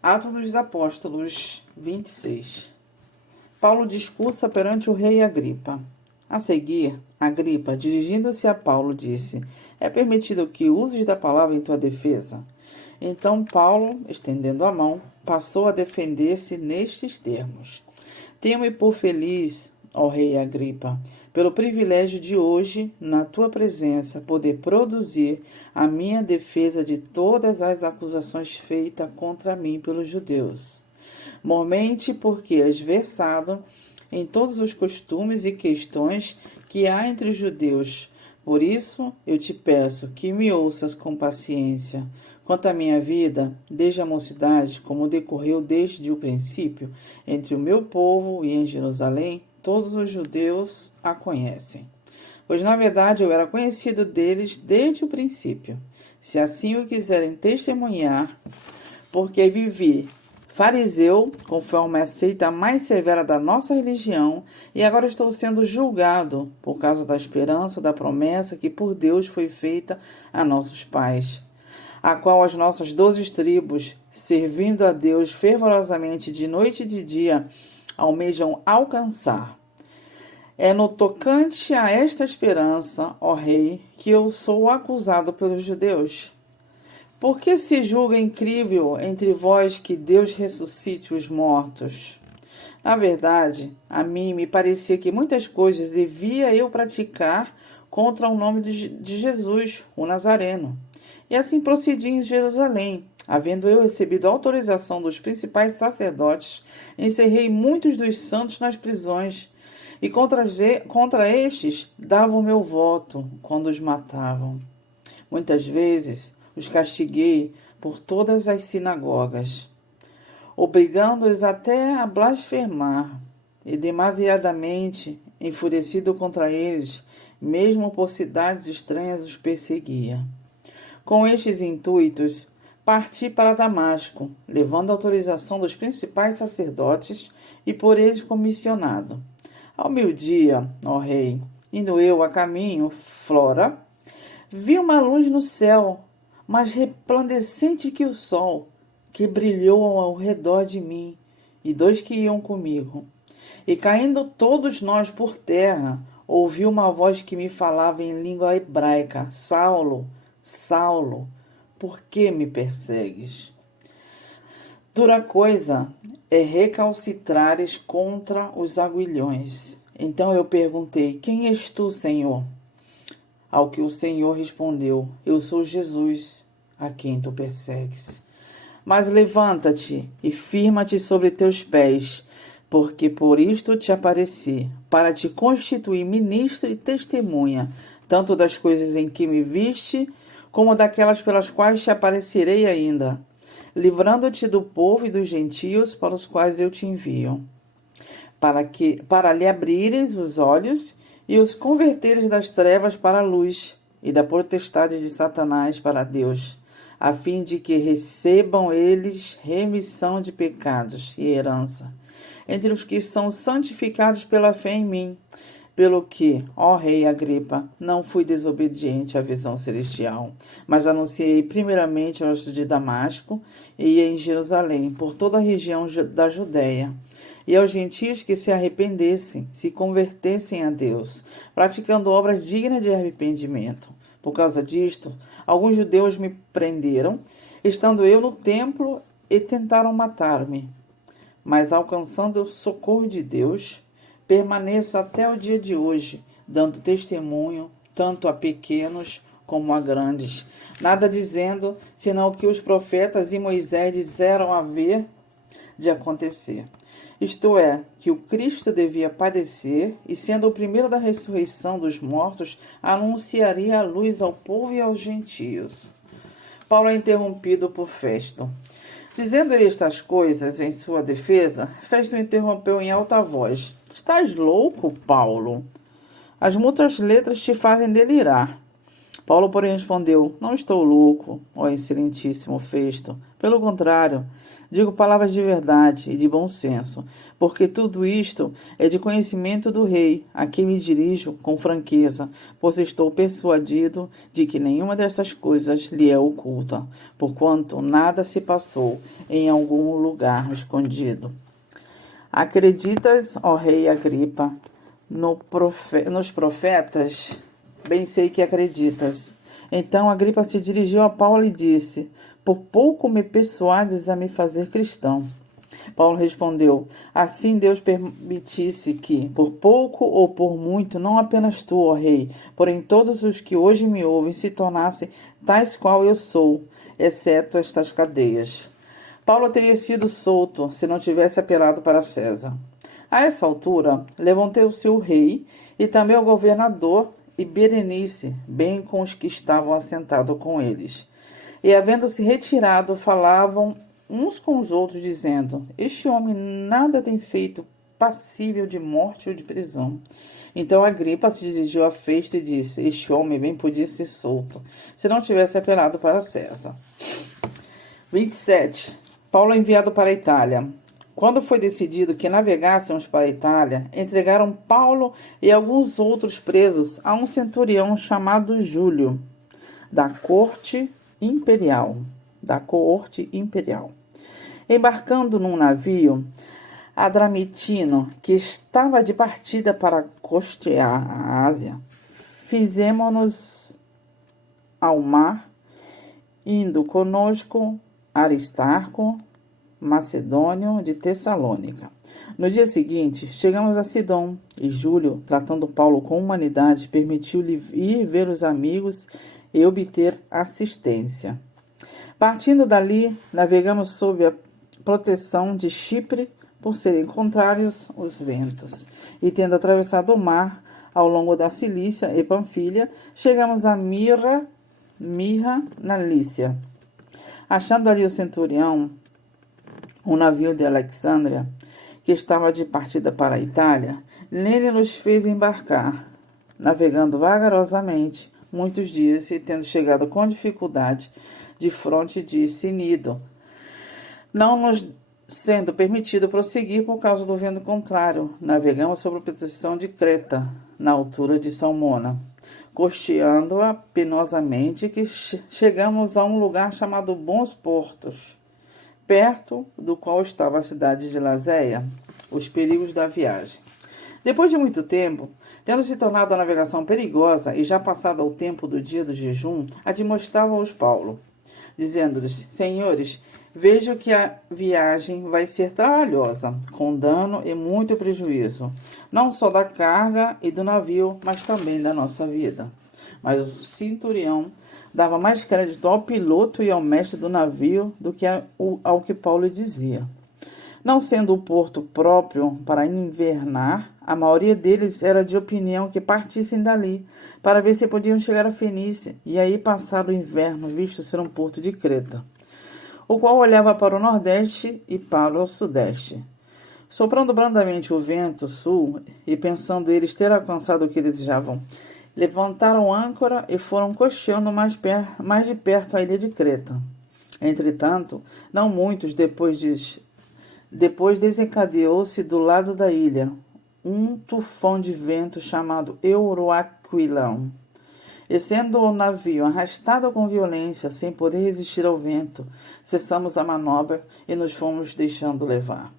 Atos dos Apóstolos 26. Paulo discursa perante o rei Agripa. A seguir, Agripa, dirigindo-se a Paulo, disse: É permitido que uses da palavra em tua defesa? Então Paulo, estendendo a mão, passou a defender-se nestes termos: Tenho-me por feliz, ó rei Agripa, pelo privilégio de hoje, na tua presença, poder produzir a minha defesa de todas as acusações feitas contra mim pelos judeus. Mormente porque és versado em todos os costumes e questões que há entre os judeus. Por isso, eu te peço que me ouças com paciência. Quanto à minha vida, desde a mocidade, como decorreu desde o princípio, entre o meu povo e em Jerusalém, todos os judeus a conhecem. Pois, na verdade, eu era conhecido deles desde o princípio. Se assim o quiserem testemunhar, porque vivi fariseu, conforme a seita mais severa da nossa religião, e agora estou sendo julgado por causa da esperança da promessa que por Deus foi feita a nossos pais, a qual as nossas 12 tribos, servindo a Deus fervorosamente de noite e de dia, almejam alcançar. É no tocante a esta esperança, ó rei, que eu sou acusado pelos judeus. Por que se julga incrível entre vós que Deus ressuscite os mortos? Na verdade, a mim me parecia que muitas coisas devia eu praticar contra o nome de Jesus, o Nazareno. E assim procedi em Jerusalém. Havendo eu recebido autorização dos principais sacerdotes, encerrei muitos dos santos nas prisões, e contra estes dava o meu voto quando os matavam. Muitas vezes os castiguei por todas as sinagogas, obrigando-os até a blasfemar, e demasiadamente enfurecido contra eles, mesmo por cidades estranhas os perseguia. Com estes intuitos, parti para Damasco, levando a autorização dos principais sacerdotes e por eles comissionado. Ao meio-dia, ó rei, indo eu a caminho, flora, vi uma luz no céu, mais resplandecente que o sol, que brilhou ao redor de mim, e 2 que iam comigo. E caindo todos nós por terra, ouvi uma voz que me falava em língua hebraica: Saulo, Saulo, por que me persegues? Dura coisa é recalcitrares contra os aguilhões. Então eu perguntei: Quem és tu, Senhor? Ao que o Senhor respondeu: Eu sou Jesus, a quem tu persegues. Mas levanta-te e firma-te sobre teus pés, porque por isto te apareci, para te constituir ministro e testemunha, tanto das coisas em que me viste, como daquelas pelas quais te aparecerei ainda, livrando-te do povo e dos gentios para os quais eu te envio, para lhe abrires os olhos e os converteres das trevas para a luz, e da potestade de Satanás para Deus, a fim de que recebam eles remissão de pecados e herança, entre os que são santificados pela fé em mim. Pelo que, ó rei Agripa, não fui desobediente à visão celestial, mas anunciei primeiramente aos de Damasco e em Jerusalém, por toda a região da Judéia, e aos gentios que se arrependessem, se convertessem a Deus, praticando obras dignas de arrependimento. Por causa disto, alguns judeus me prenderam, estando eu no templo, e tentaram matar-me. Mas, alcançando o socorro de Deus, permaneço até o dia de hoje, dando testemunho, tanto a pequenos como a grandes, nada dizendo, senão o que os profetas e Moisés disseram haver de acontecer. Isto é, que o Cristo devia padecer, e sendo o primeiro da ressurreição dos mortos, anunciaria a luz ao povo e aos gentios. Paulo é interrompido por Festo. Dizendo ele estas coisas em sua defesa, Festo interrompeu em alta voz: Estás louco, Paulo? As muitas letras te fazem delirar. Paulo, porém, respondeu: Não estou louco, ó excelentíssimo Festo. Pelo contrário, digo palavras de verdade e de bom senso, porque tudo isto é de conhecimento do rei, a quem me dirijo com franqueza, pois estou persuadido de que nenhuma dessas coisas lhe é oculta, porquanto nada se passou em algum lugar escondido. Acreditas, ó rei Agripa, nos profetas? Bem sei que acreditas. Então Agripa se dirigiu a Paulo e disse: Por pouco me persuades a me fazer cristão. Paulo respondeu: Assim Deus permitisse que, por pouco ou por muito, não apenas tu, ó rei, porém todos os que hoje me ouvem se tornassem tais qual eu sou, exceto estas cadeias. Paulo teria sido solto se não tivesse apelado para César. A essa altura, levantou-se o rei e também o governador e Berenice, bem com os que estavam assentados com eles. E, havendo-se retirado, falavam uns com os outros, dizendo: Este homem nada tem feito passível de morte ou de prisão. Então Agripa se dirigiu a Festo e disse: Este homem bem podia ser solto, se não tivesse apelado para César. 27. Paulo é enviado para a Itália. Quando foi decidido que navegássemos para a Itália, entregaram Paulo e alguns outros presos a um centurião chamado Júlio, da corte imperial. Embarcando num navio adramitino que estava de partida para costear a Ásia, fizemo-nos ao mar, indo conosco Aristarco, macedônio de Tessalônica. No dia seguinte, chegamos a Sidom, e Júlio, tratando Paulo com humanidade, permitiu-lhe ir ver os amigos e obter assistência. Partindo dali, navegamos sob a proteção de Chipre, por serem contrários os ventos, e tendo atravessado o mar ao longo da Cilícia e Panfilha, chegamos a Mirra, na Lícia. Achando ali o centurião, um navio de Alexandria, que estava de partida para a Itália, nele nos fez embarcar, navegando vagarosamente muitos dias e tendo chegado com dificuldade de fronte de Cnido, não nos sendo permitido prosseguir por causa do vento contrário, navegamos sob a proteção de Creta, na altura de Salmona, costeando-a penosamente, que chegamos a um lugar chamado Bons Portos, perto do qual estava a cidade de Lazéia. Os perigos da viagem. Depois de muito tempo, tendo se tornado a navegação perigosa e já passado o tempo do dia do jejum, admoestavam-os Paulo, dizendo-lhes: Senhores, vejo que a viagem vai ser trabalhosa, com dano e muito prejuízo, não só da carga e do navio, mas também da nossa vida. Mas o centurião dava mais crédito ao piloto e ao mestre do navio do que ao que Paulo dizia. Não sendo o porto próprio para invernar, a maioria deles era de opinião que partissem dali, para ver se podiam chegar a Fenícia e aí passar o inverno, visto ser um porto de Creta, o qual olhava para o nordeste e para o sudeste. Soprando brandamente o vento sul, e pensando eles ter alcançado o que desejavam, levantaram âncora e foram costeando mais de perto a ilha de Creta. Entretanto, não muitos depois desencadeou-se do lado da ilha um tufão de vento chamado Euroaquilão. E sendo o navio arrastado com violência, sem poder resistir ao vento, cessamos a manobra e nos fomos deixando levar,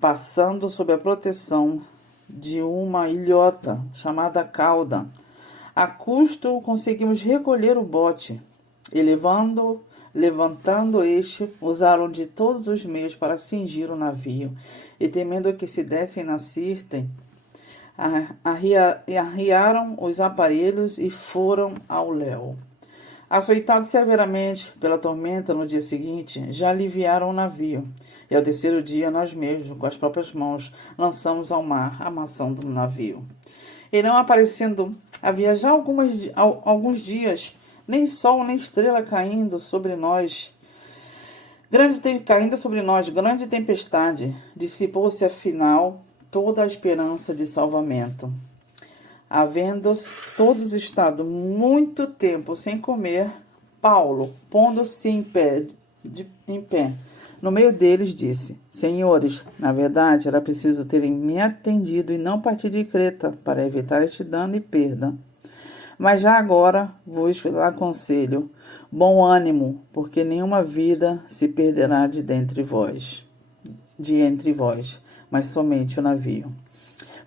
passando sob a proteção de uma ilhota chamada Cauda. A custo conseguimos recolher o bote e, levantando este, usaram de todos os meios para cingir o navio, e temendo que se dessem na Sirte, arriaram os aparelhos e foram ao léu. Açoitados severamente pela tormenta no dia seguinte, já aliviaram o navio, e ao terceiro dia nós mesmos, com as próprias mãos, lançamos ao mar a maçã do navio. E não aparecendo havia já alguns dias, nem sol nem estrela caindo sobre nós, grande tempestade, dissipou-se afinal toda a esperança de salvamento. Havendo todos estado muito tempo sem comer, Paulo, pondo-se em pé, no meio deles, disse: Senhores, na verdade era preciso terem me atendido e não partir de Creta, para evitar este dano e perda. Mas já agora vos aconselho, bom ânimo, porque nenhuma vida se perderá entre vós, mas somente o navio.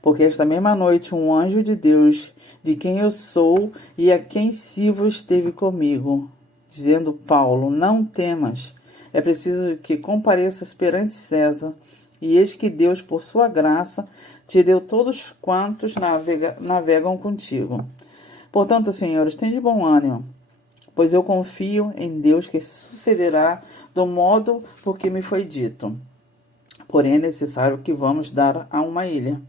Porque esta mesma noite um anjo de Deus, de quem eu sou e a quem sirvo, esteve comigo, dizendo: Paulo, não temas, é preciso que compareças perante César, e eis que Deus, por sua graça, te deu todos quantos navegam contigo. Portanto, senhores, tende bom ânimo, pois eu confio em Deus que sucederá do modo por que me foi dito. Porém, é necessário que vamos dar a uma ilha.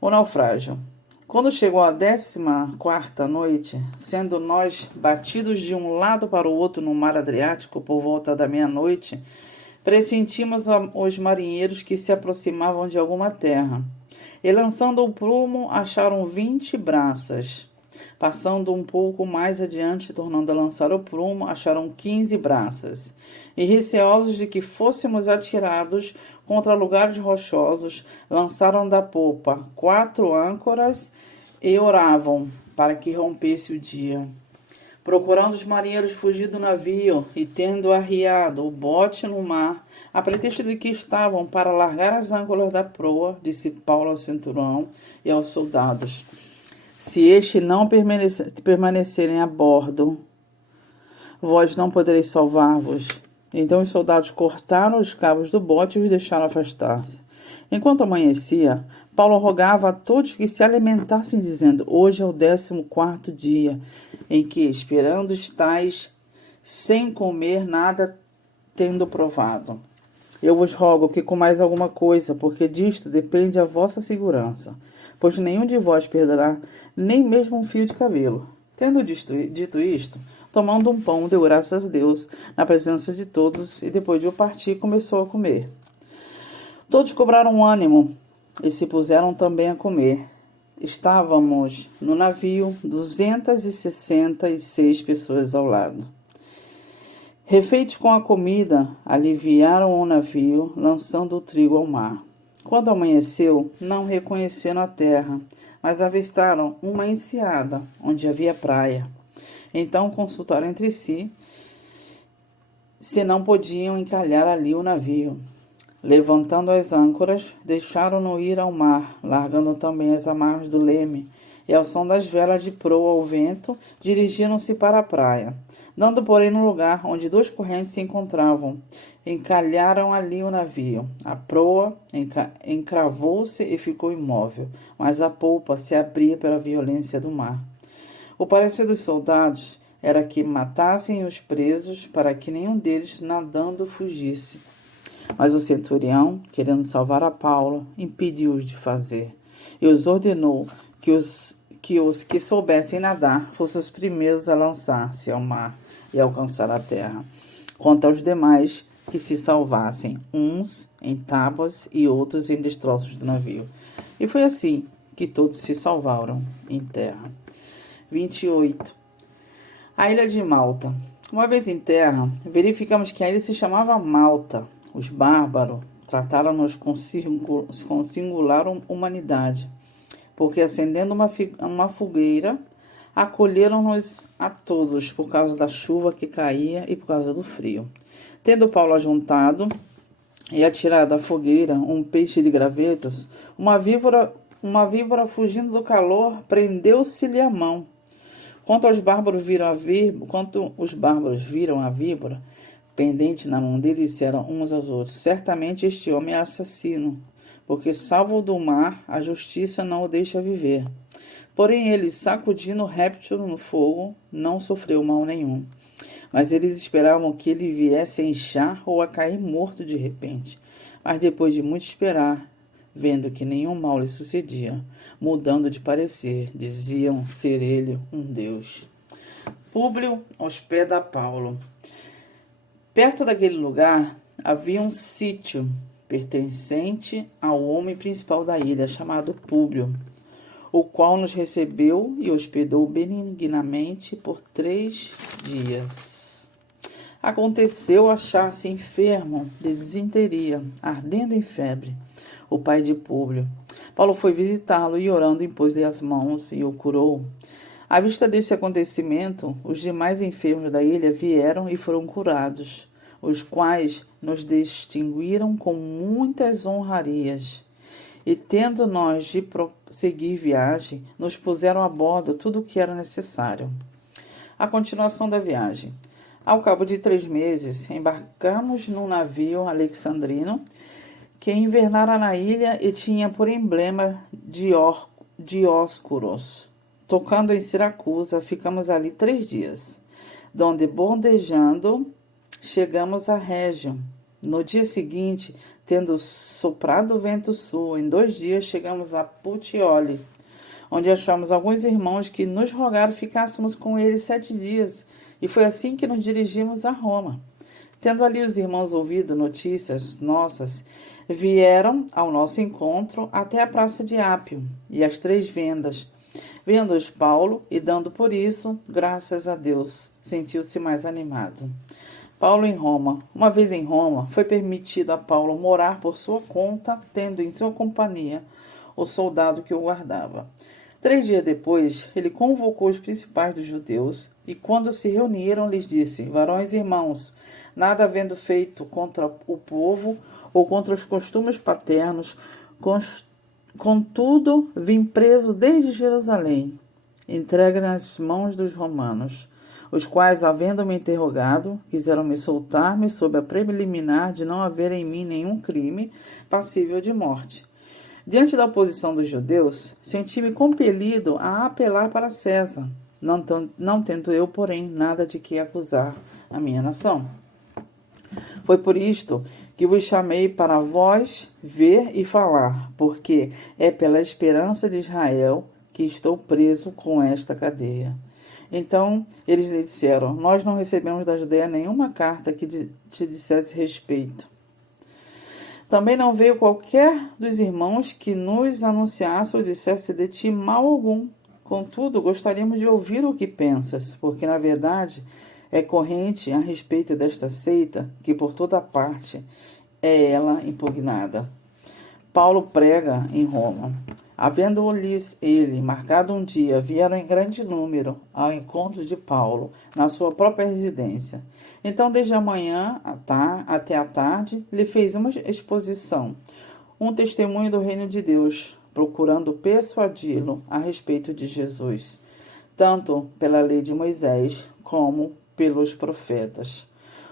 O naufrágio. Quando chegou a 14ª noite, sendo nós batidos de um lado para o outro no mar Adriático por volta da meia-noite, pressentimos os marinheiros que se aproximavam de alguma terra. E lançando o prumo, acharam 20 braças. Passando um pouco mais adiante, tornando a lançar o prumo, acharam 15 braças. E receosos de que fôssemos atirados contra lugares rochosos, lançaram da popa 4 âncoras e oravam para que rompesse o dia. Procurando os marinheiros fugir do navio e tendo arriado o bote no mar, a pretexto de que estavam para largar as âncoras da proa, disse Paulo ao centurião e aos soldados: Se estes não permanecerem a bordo, vós não podereis salvar-vos. Então os soldados cortaram os cabos do bote e os deixaram afastar-se. Enquanto amanhecia, Paulo rogava a todos que se alimentassem, dizendo: Hoje é o 14º dia, em que, esperando estais, sem comer nada, tendo provado. Eu vos rogo que comais alguma coisa, porque disto depende a vossa segurança. Pois nenhum de vós perderá nem mesmo um fio de cabelo. Tendo dito isto, tomando um pão, deu graças a Deus na presença de todos, e depois de o partir, começou a comer. Todos cobraram ânimo e se puseram também a comer. Estávamos no navio 266 pessoas ao lado. Refeitos com a comida, aliviaram o navio, lançando o trigo ao mar. Quando amanheceu, não reconheceram a terra, mas avistaram uma enseada, onde havia praia. Então consultaram entre si se não podiam encalhar ali o navio. Levantando as âncoras, deixaram-no ir ao mar, largando também as amarras do leme, e ao som das velas de proa ao vento, dirigiram-se para a praia. Dando, porém, no lugar onde 2 correntes se encontravam, encalharam ali o navio. A proa encravou-se e ficou imóvel, mas a polpa se abria pela violência do mar. O parecer dos soldados era que matassem os presos, para que nenhum deles nadando fugisse. Mas o centurião, querendo salvar a Paulo, impediu-os de fazer, e os ordenou que os que soubessem nadar fossem os primeiros a lançar-se ao mar e alcançar a terra, quanto aos demais que se salvassem, uns em tábuas e outros em destroços do navio. E foi assim que todos se salvaram em terra. 28. A ilha de Malta. Uma vez em terra, verificamos que a ilha se chamava Malta. Os bárbaros trataram-nos com singular humanidade, porque acendendo uma fogueira, acolheram-nos a todos por causa da chuva que caía e por causa do frio. Tendo Paulo ajuntado e atirado à fogueira um peixe de gravetos, uma víbora fugindo do calor, prendeu-se-lhe a mão. Quanto os bárbaros viram a víbora pendente na mão deles, disseram uns aos outros: certamente este homem é assassino, porque, salvo do mar, a justiça não o deixa viver. Porém ele, sacudindo o réptil no fogo, não sofreu mal nenhum. Mas eles esperavam que ele viesse a inchar ou a cair morto de repente. Mas depois de muito esperar, vendo que nenhum mal lhe sucedia, mudando de parecer, diziam ser ele um deus. Públio hospeda Paulo. Perto daquele lugar havia um sítio pertencente ao homem principal da ilha, chamado Públio. o qual nos recebeu e hospedou benignamente por 3 dias. Aconteceu achar-se enfermo de disenteria, ardendo em febre, o pai de Públio. Paulo foi visitá-lo e, orando, impôs-lhe as mãos e o curou. À vista deste acontecimento, os demais enfermos da ilha vieram e foram curados, os quais nos distinguiram com muitas honrarias. E, tendo nós de prosseguir viagem, nos puseram a bordo tudo o que era necessário. A continuação da viagem. Ao cabo de 3 meses, embarcamos num navio alexandrino que invernara na ilha e tinha por emblema Dioscuros. Tocando em Siracusa, ficamos ali 3 dias, donde, bondejando, chegamos a Régio. No dia seguinte, tendo soprado o vento sul, em 2 dias chegamos a Puteoli, onde achamos alguns irmãos que nos rogaram ficássemos com eles 7 dias, e foi assim que nos dirigimos a Roma. Tendo ali os irmãos ouvido notícias nossas, vieram ao nosso encontro até a praça de Ápio e as 3 vendas. Vendo-os Paulo e dando por isso, graças a Deus, sentiu-se mais animado. Paulo em Roma. Uma vez em Roma, foi permitido a Paulo morar por sua conta, tendo em sua companhia o soldado que o guardava. 3 dias depois, ele convocou os principais dos judeus e, quando se reuniram, lhes disse: varões e irmãos, nada havendo feito contra o povo ou contra os costumes paternos, contudo, vim preso desde Jerusalém, entregue nas mãos dos romanos, os quais, havendo-me interrogado, quiseram-me soltar-me sob a preliminar de não haver em mim nenhum crime passível de morte. Diante da oposição dos judeus, senti-me compelido a apelar para César, não tendo eu, porém, nada de que acusar a minha nação. Foi por isto que vos chamei para vós ver e falar, porque é pela esperança de Israel que estou preso com esta cadeia. Então eles lhe disseram: nós não recebemos da Judeia nenhuma carta que te dissesse respeito. Também não veio qualquer dos irmãos que nos anunciasse ou dissesse de ti mal algum. Contudo, gostaríamos de ouvir o que pensas, porque, na verdade, é corrente a respeito desta seita que por toda parte é ela impugnada. Paulo prega em Roma. Havendo-lhes ele marcado um dia, vieram em grande número ao encontro de Paulo, na sua própria residência. Então, desde a manhã até a tarde, lhe fez uma exposição, um testemunho do reino de Deus, procurando persuadi-lo a respeito de Jesus, tanto pela lei de Moisés como pelos profetas.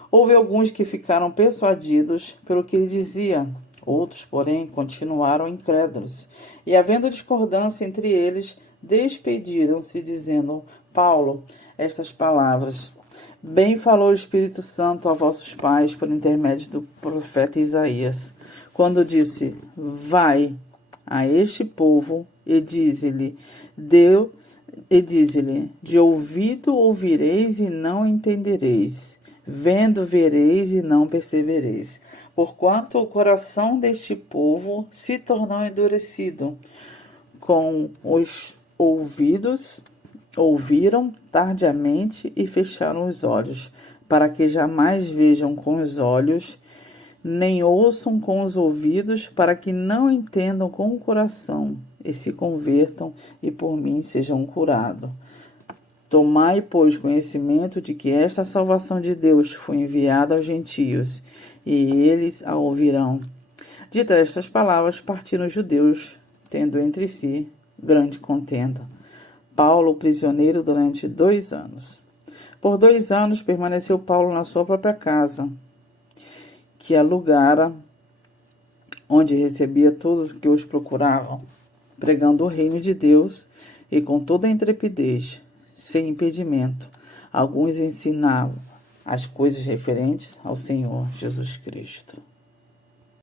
Houve alguns que ficaram persuadidos pelo que ele dizia. Outros, porém, continuaram incrédulos, e, havendo discordância entre eles, despediram-se, dizendo: Paulo, estas palavras: bem falou o Espírito Santo a vossos pais por intermédio do profeta Isaías, quando disse: vai a este povo e dize-lhe: de ouvido ouvireis e não entendereis, vendo vereis e não percebereis. Porquanto o coração deste povo se tornou endurecido, com os ouvidos ouviram tardiamente e fecharam os olhos, para que jamais vejam com os olhos, nem ouçam com os ouvidos, para que não entendam com o coração, e se convertam, e por mim sejam curados. Tomai, pois, conhecimento de que esta salvação de Deus foi enviada aos gentios, e eles a ouvirão. Ditas estas palavras, partiram os judeus, tendo entre si grande contenda. Paulo, prisioneiro durante 2 anos. Por 2 anos permaneceu Paulo na sua própria casa, que alugara, onde recebia todos que os procuravam, pregando o reino de Deus e com toda a intrepidez, sem impedimento. Alguns ensinavam as coisas referentes ao Senhor Jesus Cristo.